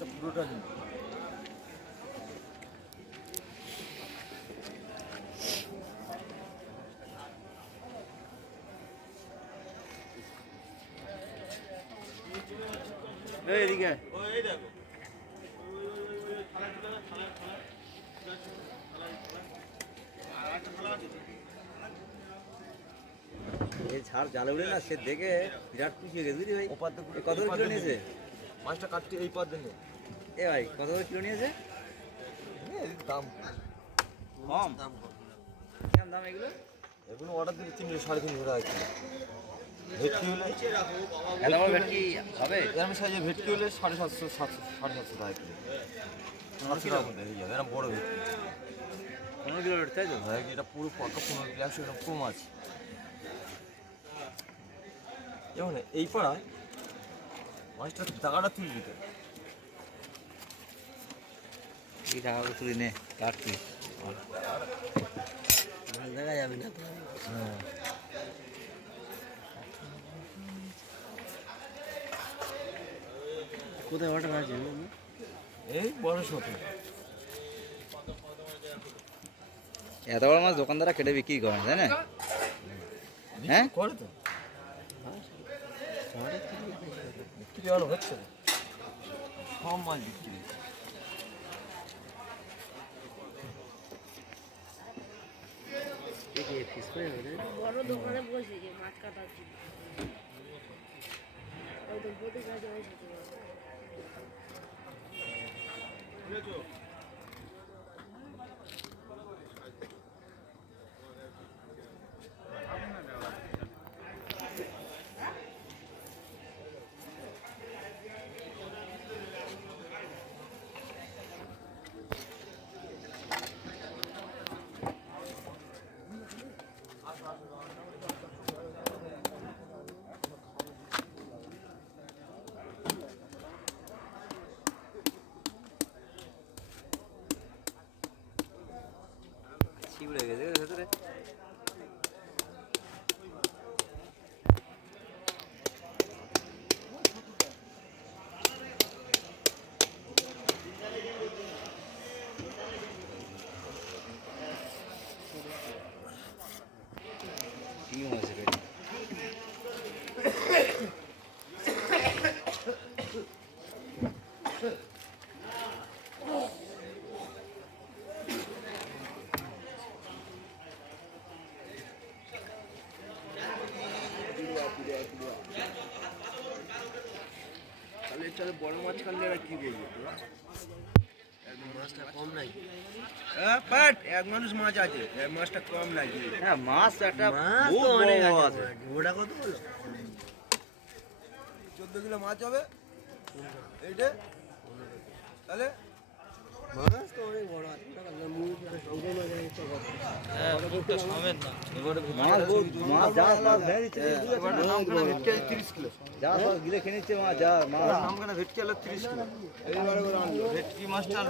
মাছটা পুরোটা নিন। এদিকে এই ঝাড় জালে উঠে না সে দেখে বিরাট খুশি হয়ে গেছে বুঝলি ভাই। ওপার দিয়ে কত করে কিলো নিয়েছে? মাছটা কাটতে এই পথ দিয়ে এ ভাই কত করে কিলো নিয়েছে? দাম কম দাম কম। কেমন দাম এগুলো? এগুলো অর্ডার দিলে 300-350 টাকা কিলো। ভেটকি হলে এত বড় ভেটকি হবে? এরকম সাইজের ভেটকি হলে 750-700 টাকা কিলো। 700 টাকার মধ্যে হয়ে যাবে, এরকম বড় ভেটকি। 15 কিলো রেট তাই তো? হ্যাঁ, এটা পুরো পাকা 15 কিলো 100 গ্রাম কম আছে। যেমন এই পাড়ায় মাছটা দাগাটা তুলে দিতে এই টাকাগুলো তুলে নে কাটছি দেখা যাবে না। হ্যাঁ। কোথায় অর্ডার আছে? এই বড় শপিং এত বড় মাছ দোকানদাররা কেটে বিক্রি করেন তাই না? হ্যাঁ করে তো বিক্রি ভালো হচ্ছে না। সব মাছ বিক্রি বড় দোকানে বসেছে মাছ কাটার জন্য। ওই তো বোটে কাজে বসেছে। ছিউড়ে গেছে ভেতরে। কি হয়েছে রে? তাহলে তাহলে বড় মাছ কাটলে এরা কি বলবে? মাছটা কম নাই। বাট এক মানুষ মাছ আছে, এক মাছটা কম লাগে। হ্যাঁ মাছ একটা মাছ তো বহুত অনেক বড় আছে। আছে। ওটা কত হলো? 14 কিলো মাছ হবে এইটা। তাহলে মাছ তো অনেক বড় আছে। সঙ্গে মাছ আছে কত? মাছ যা মাছ ভেঙে দিচ্ছে নামখানা ভেটকি আছে 30 কিলো। যা সব গিলে খেয়ে নিচ্ছে মাছ যা মাছ। নামখানা ভেটকি হলো 30 কিলো। এইবারে ভেটকি মাছটা